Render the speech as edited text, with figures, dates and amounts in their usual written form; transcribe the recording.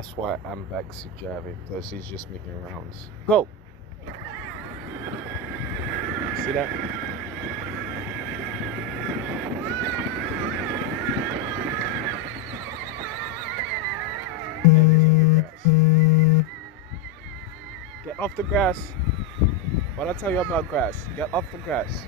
That's why I'm backseat driving, because he's just making rounds. Go! See that? And he's on the grass. Get off the grass. What I tell you about grass? Get off the grass.